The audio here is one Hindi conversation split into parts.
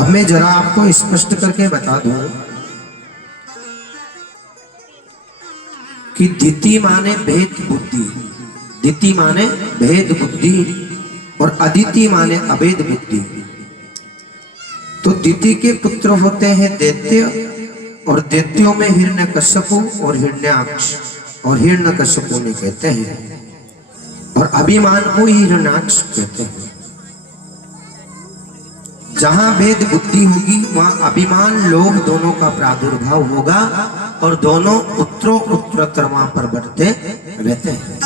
अब मैं जरा आपको स्पष्ट करके बता दूं कि दिति माने भेद बुद्धि, दिति माने भेद बुद्धि और अदिति माने अभेद बुद्धि। तो दिति के पुत्र होते हैं दैत्य, और दैत्यों में हिरण्यकश्यपु और हिरण्याक्ष, और हिरण्यकश्यपु ने कहते हैं, और अभिमान को हिरण्याक्ष कहते हैं। जहां भेद बुद्धि होगी वहां अभिमान लोभ दोनों का प्रादुर्भाव होगा, और दोनों उत्तरोत्तर वहां पर बढ़ते रहते हैं।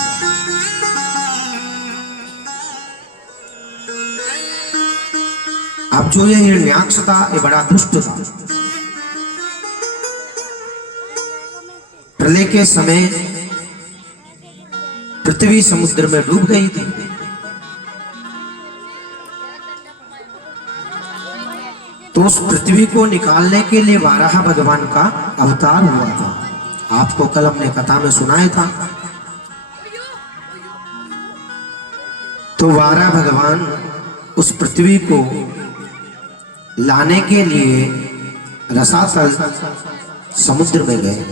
अब जो ये हिरण्याक्ष था ये बड़ा दुष्ट था। प्रलय के समय पृथ्वी समुद्र में डूब गई थी। तो उस पृथ्वी को निकालने के लिए वाराह भगवान का अवतार हुआ था। आपको कल हमने कथा में सुनाया था। तो वाराह भगवान उस पृथ्वी को लाने के लिए रसातल समुद्र में गए,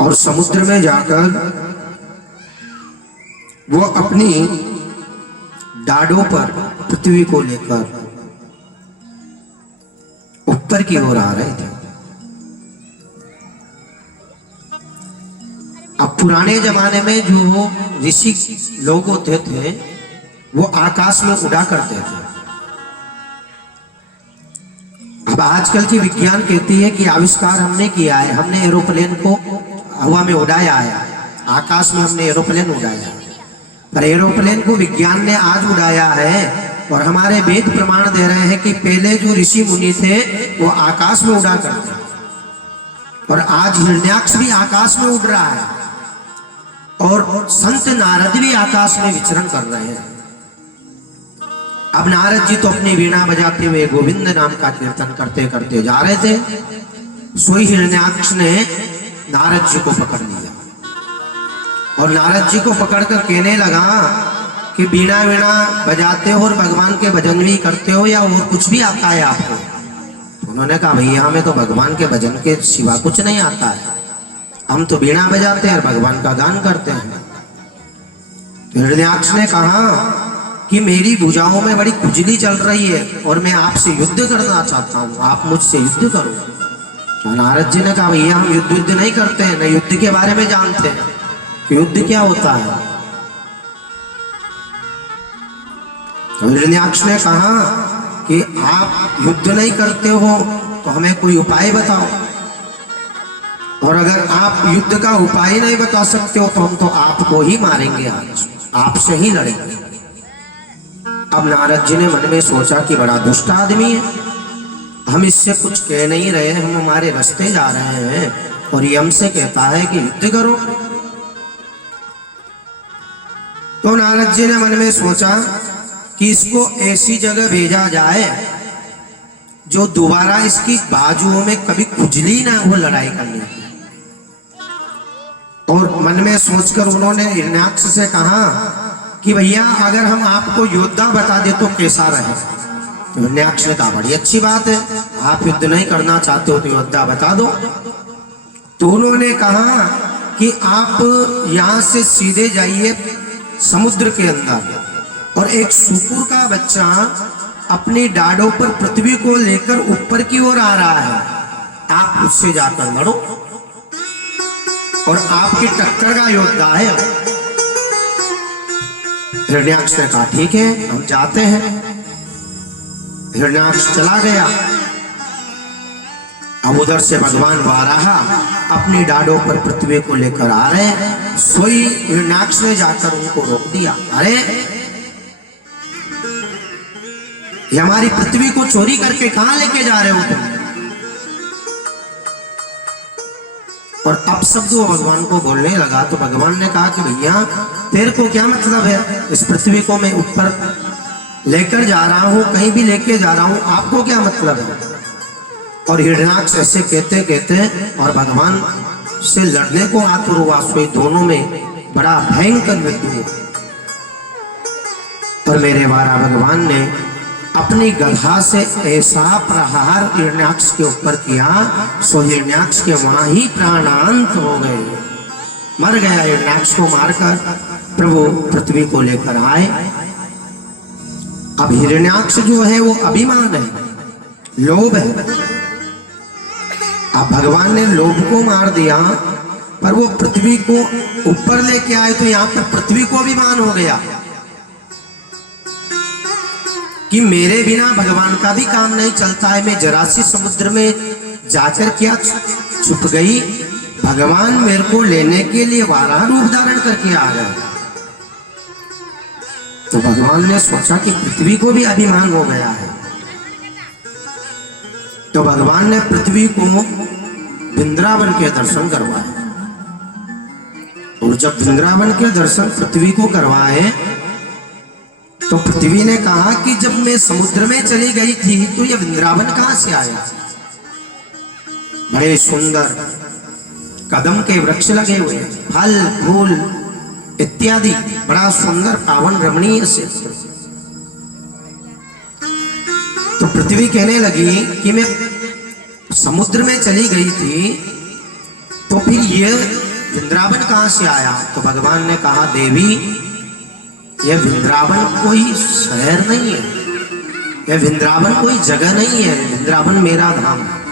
और समुद्र में जाकर वो अपनी डाढ़ों पर पृथ्वी को लेकर ऊपर की ओर आ रहे थे। अब पुराने जमाने में जो ऋषि लोग होते थे वो आकाश में उड़ा करते थे। अब आजकल की विज्ञान कहती है कि आविष्कार हमने किया है, हमने एरोप्लेन को हवा में उड़ाया है, आकाश में हमने एरोप्लेन उड़ाया है। पर एरोप्लेन को विज्ञान ने आज उड़ाया है, और हमारे वेद प्रमाण दे रहे हैं कि पहले जो ऋषि मुनि थे वो आकाश में उड़ा करते, और आज हिरण्याक्ष भी आकाश में उड़ रहा है, और संत नारद भी आकाश में विचरण कर रहे हैं। अब नारद जी तो अपनी वीणा बजाते हुए गोविंद नाम का कीर्तन करते करते जा रहे थे। सोई हिरण्याक्ष ने नारद जी को पकड़ लिया, और नारद जी को पकड़कर कहने लगा कि वीणा वीणा बजाते हो और भगवान के भजन भी करते हो, या और कुछ भी आता है आपको? उन्होंने कहा भैया हमें तो भगवान के भजन के सिवा कुछ नहीं आता है, हम तो वीणा बजाते हैं और भगवान का गान करते हैं। तो हिरण्याक्ष ने कहा कि मेरी भुजाओं में बड़ी खुजली चल रही है और मैं आपसे युद्ध करना चाहता हूँ, आप मुझसे युद्ध करो। तो नारद जी ने कहा भैया हम युद्ध नहीं करते हैं, न युद्ध के बारे में जानते हैं कि युद्ध क्या होता है। तो हिरण्याक्ष ने कहा कि आप युद्ध नहीं करते हो तो हमें कोई उपाय बताओ, और अगर आप युद्ध का उपाय नहीं बता सकते हो तो हम तो आपको ही मारेंगे, आज आपसे ही लड़ेंगे। अब नारद जी ने मन में सोचा कि बड़ा दुष्ट आदमी है, हम इससे कुछ कह नहीं रहे, हम हमारे रास्ते जा रहे हैं और ये हमसे कहता है कि युद्ध करो। तो नारद जी ने मन में सोचा कि इसको ऐसी जगह भेजा जाए जो दोबारा इसकी बाजुओं में कभी खुजली ना हो लड़ाई करने की। और मन में सोचकर उन्होंने हिरण्याक्ष से कहा कि भैया अगर हम आपको योद्धा बता दे तो कैसा रहे? तो हिरण्याक्ष ने कहा बड़ी अच्छी बात है, आप युद्ध नहीं करना चाहते हो तो योद्धा बता दो। तो उन्होंने कहा कि आप यहां से सीधे जाइए समुद्र के अंदर, और एक सुकुर का बच्चा अपनी डाढ़ों पर पृथ्वी को लेकर ऊपर की ओर आ रहा है, आप उससे जाकर लड़ो, और आपकी टक्कर का योद्धा है। हिरण्याक्ष ने कहा ठीक है हम जाते हैं। हिरण्याक्ष चला गया। अब उधर से भगवान वाराह अपनी डाढ़ों पर पृथ्वी को लेकर आ रहे हैं। सोई हिरण्याक्ष ने जाकर उनको रोक दिया, अरे ये हमारी पृथ्वी को चोरी करके कहां लेके जा रहे हो तुम? और अब शब्द वो भगवान को बोलने लगा। तो भगवान ने कहा कि भैया तेरे को क्या मतलब है, इस पृथ्वी को मैं ऊपर लेकर जा रहा हूं, कहीं भी लेके जा रहा हूं, आपको क्या मतलब है? और हिरण्याक्ष ऐसे कहते कहते और भगवान से लड़ने को आतुर हुआ। सोई दोनों में बड़ा भयंकर युद्ध हुआ। और मेरे वारा भगवान ने अपनी गधा से ऐसा प्रहार हिरण्याक्ष के ऊपर किया, सो हिरण्याक्ष के वहां ही प्राणांत हो गए, मर गया। हिरण्याक्ष को मारकर प्रभु पृथ्वी को लेकर आए। अब हिरण्याक्ष जो है वो अभिमान है, लोभ है। अब भगवान ने लोभ को मार दिया, पर वो पृथ्वी को ऊपर लेके आए तो यहां पर पृथ्वी को अभिमान हो गया कि मेरे बिना भगवान का भी काम नहीं चलता है। मैं जरा सी समुद्र में जाकर क्या छुप गई, भगवान मेरे को लेने के लिए वाराह रूप धारण करके आ गए। तो भगवान ने सोचा कि पृथ्वी को भी अभिमान हो गया है, तो भगवान ने पृथ्वी को वृंदावन के दर्शन करवाए। और जब वृंदावन के दर्शन पृथ्वी को करवाए तो पृथ्वी ने कहा कि जब मैं समुद्र में चली गई थी तो ये वृंदावन कहां से आया। बड़े सुंदर कदम के वृक्ष लगे हुए, फल फूल इत्यादि, बड़ा सुंदर पावन रमणीय से। तो पृथ्वी कहने लगी कि मैं समुद्र में चली गई थी तो फिर ये वृंदावन कहां से आया। तो भगवान ने कहा, देवी यह वृंदावन कोई शहर नहीं है, यह वृंदावन कोई जगह नहीं है, वृंदावन मेरा धाम है।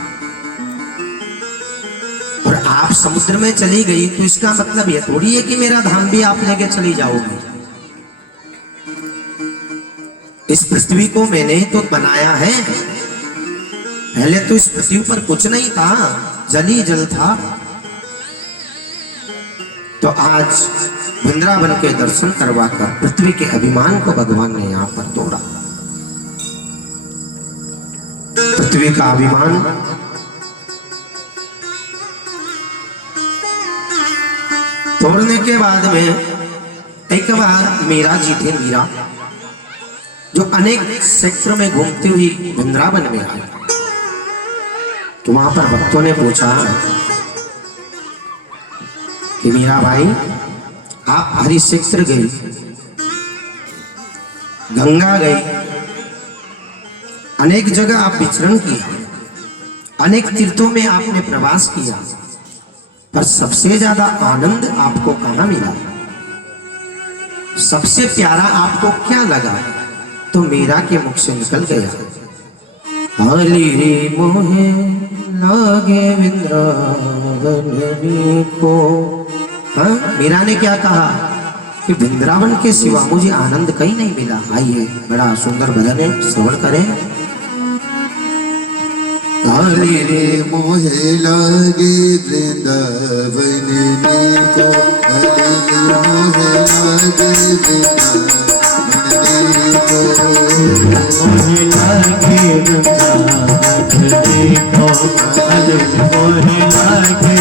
और आप समुद्र में चली गई तो इसका मतलब यह थोड़ी है कि मेरा धाम भी आप लेके चली जाओगी। इस पृथ्वी को मैंने ही तो बनाया है, पहले तो इस पृथ्वी पर कुछ नहीं था, जल ही जल था। तो आज वृंदावन के दर्शन करवाकर पृथ्वी के अभिमान को भगवान ने यहां पर तोड़ा। पृथ्वी का अभिमान तोड़ने के बाद में एक बार मीरा जी थे, मीरा जो अनेक क्षेत्र में घूमती हुई वृंदावन में आई। तो वहां पर भक्तों ने पूछा कि मीरा भाई आप हरि क्षेत्र गई, गंगा गई, अनेक जगह आप विचरण किया, अनेक तीर्थों में आपने प्रवास किया, पर सबसे ज्यादा आनंद आपको कहां मिला, सबसे प्यारा आपको क्या लगा। तो मीरा के मुख से निकल गया, हाली रे मोहे लागे वृंदावन को। हाँ, मीरा ने क्या कहा कि वृंदावन के सिवा मुझे आनंद कहीं नहीं मिला। आइए बड़ा सुंदर भजन है, श्रवण करें। हाली रे मोहे लागे वृंदावन को, हाली रे मोहे लागे वृंदावन को, मोहे लागे वृंदावन को, हाली मोहे लागे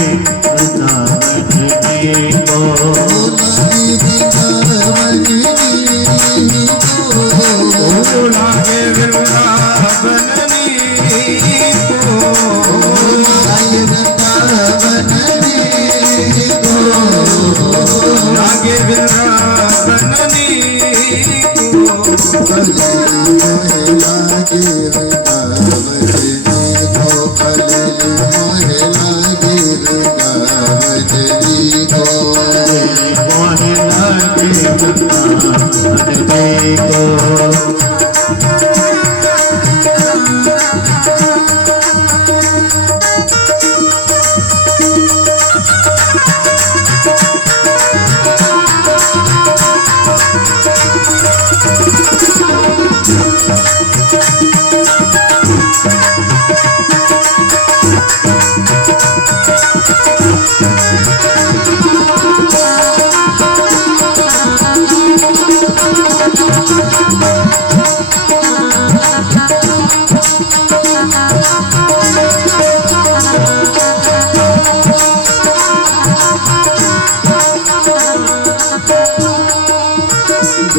वृंदावन को, लागे वृंदावन लागे वृंदावनी को, लागे वृंदावनी को, मोहे लागे वृंदावनी को, मोहे लागे वृंदावनी को।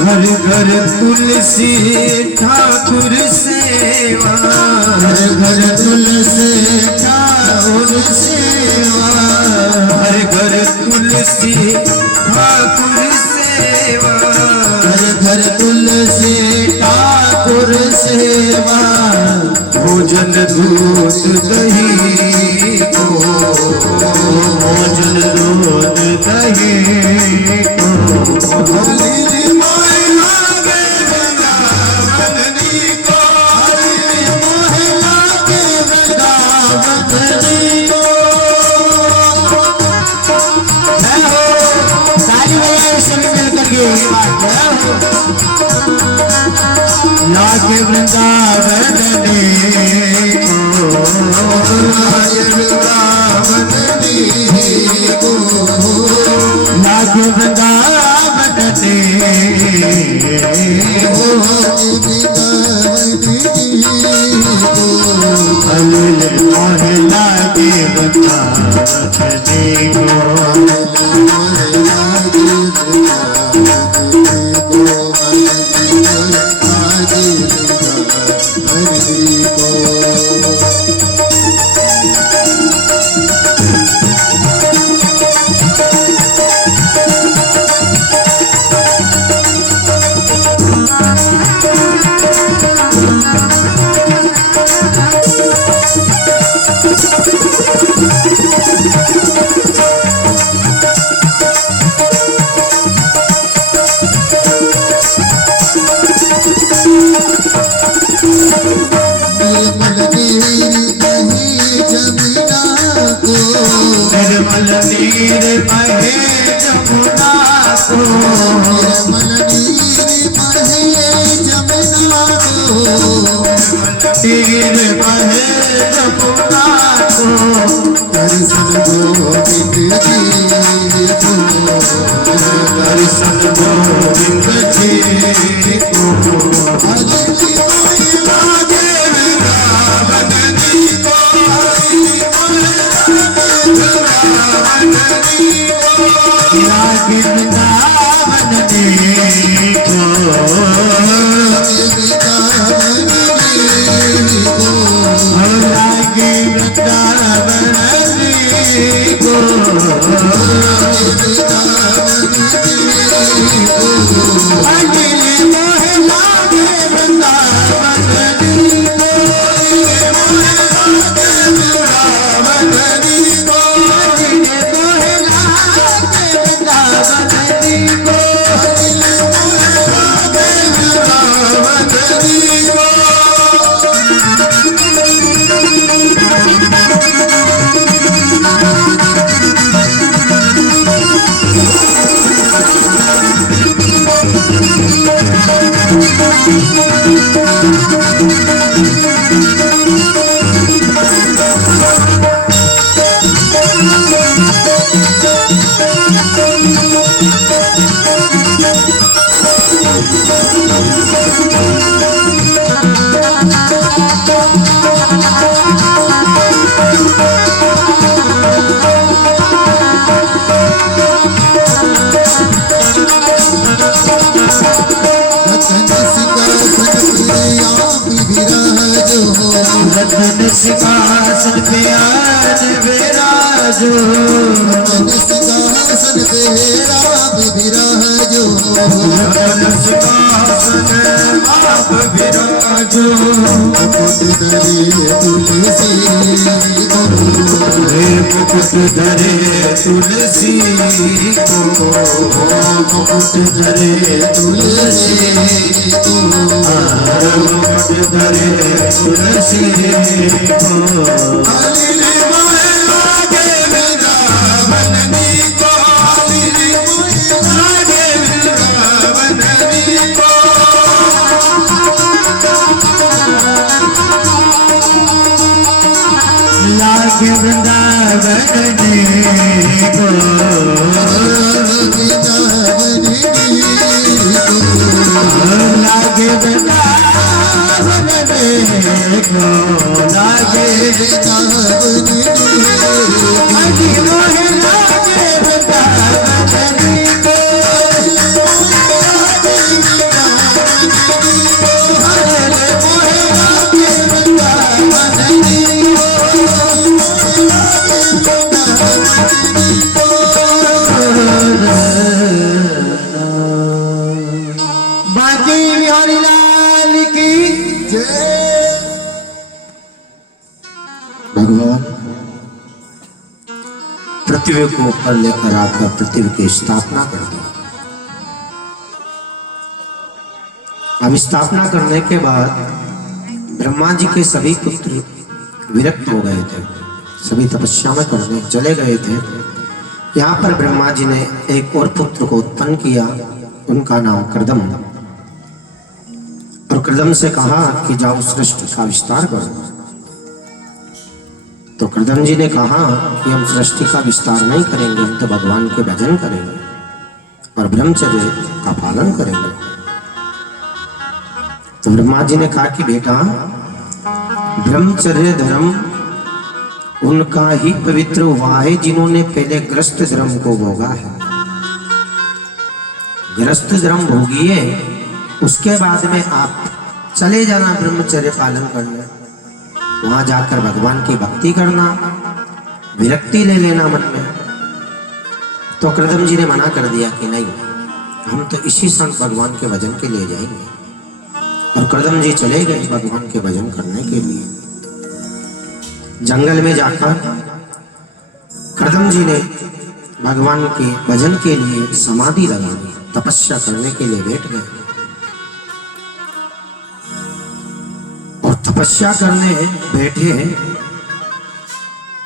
घर घर तुलसी ठाकुर सेवा, घर घर तुलसी ठाकुर सेवा, घर घर तुलसी ठाकुर सेवा, घर घर तुलसी ठाकुर ठाकुर सेवा भोजन दूध दही को भोजन दूध दही को लीली मोहे लागे वृंदावननी को लीली मोहे लागे वृंदावननी को ताली बजाओ सभी मिलकर के ये बात लागे वृंदावननी को लागे वृंदावननी को लागे वृंदावननी को अलिल मोहे लागे वृंदावननी निर्मल नीर बहे जमुना को निर्मल नीर बहे जमुना को नीर बहे जमुना को दर्शन गोविंद जी को दर्शन गोविंद जी को लागे वृंदावननी को लागे वृंदावननी को अनिल मोहे लागे वृंदावननी रतन सिंहासन पे आज विराजो रतन सिंहासन पे आप विराजो रतन सिंहासन आप विराजो मुकुट धरे तुलसी मुकुट धरे तुलसी को मुकुट धरे तुलसी को मुकुट धरे तुलसी को अलिल मोहे लागे वृंदावननी को अलिल मोहे लागे वृंदावननी को लागे वृंदावननी को लागे वृंदावननी को लागे अजी मोहे लागे वृंदावननी को मोहे लागे वृंदावननी बाकी बिहारी लाल की जय। भगवान पृथ्वी को ऊपर लेकर आकर पृथ्वी की स्थापना कर दी। अब स्थापना करने के बाद ब्रह्मा जी के सभी पुत्र विरक्त हो गए थे, सभी तपस्या में करने चले गए थे। यहाँ पर ब्रह्मा जी ने एक और पुत्र को उत्पन्न किया, उनका नाम कर्दम। और कर्दम से कहा कि जाओ सृष्टि का विस्तार करो। तो कर्दम जी ने कहा कि हम सृष्टि का विस्तार नहीं करेंगे, हम तो भगवान के भजन करेंगे और ब्रह्मचर्य का पालन करेंगे। तो ब्रह्मा जी ने कहा कि बेटा, ब्रह्मचर्य धर्म उनका ही पवित्र हुआ है जिन्होंने पहले गृहस्थ धर्म को भोगा है। गृहस्थ धर्म भोगिए, उसके बाद में आप चले जाना ब्रह्मचर्य पालन करने, वहां जाकर भगवान की भक्ति करना, विरक्ति ले लेना मन में। तो कर्दम जी ने मना कर दिया कि नहीं, हम तो इसी संग भगवान के भजन के लिए जाएंगे। और कर्दम जी चले गए भगवान के भजन करने के लिए। जंगल में जाकर कर्दम जी ने भगवान के भजन के लिए समाधि लगा दी, तपस्या करने के लिए बैठ गए। और तपस्या करने बैठे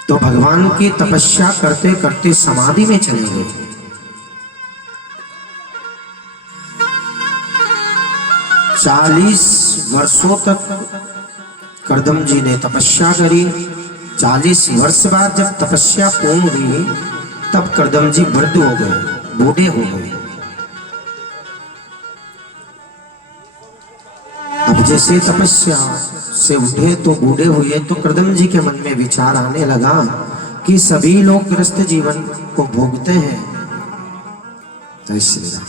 तो भगवान की तपस्या करते करते समाधि में चले गए। चालीस वर्षों तक कर्दम जी ने तपस्या करी। 40 वर्ष बाद जब तपस्या पूर्ण हुई, तब कर्दम जी वृद्ध हो गए, बूढ़े हो गए। अब जैसे तपस्या से उठे तो बूढ़े हुए, तो कर्दम जी के मन में विचार आने लगा कि सभी लोग गृहस्थ जीवन को भोगते हैं। जय श्री राम।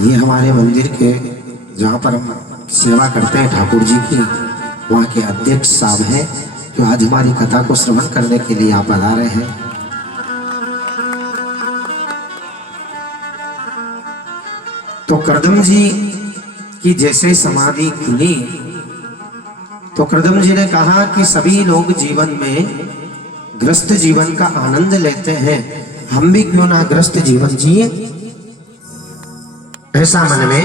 ये हमारे मंदिर के जहाँ पर हम सेवा करते हैं ठाकुर जी की, वहाँ के अध्यक्ष साहब हैं, जो आज हमारी कथा को श्रवण करने के लिए आप आ रहे हैं। तो कर्दम जी की जैसे समाधि खुली, तो कर्दम जी ने कहा कि सभी लोग जीवन में गृहस्थ जीवन का आनंद लेते हैं, हम भी क्यों ना गृहस्थ जीवन जिए। ऐसा मन में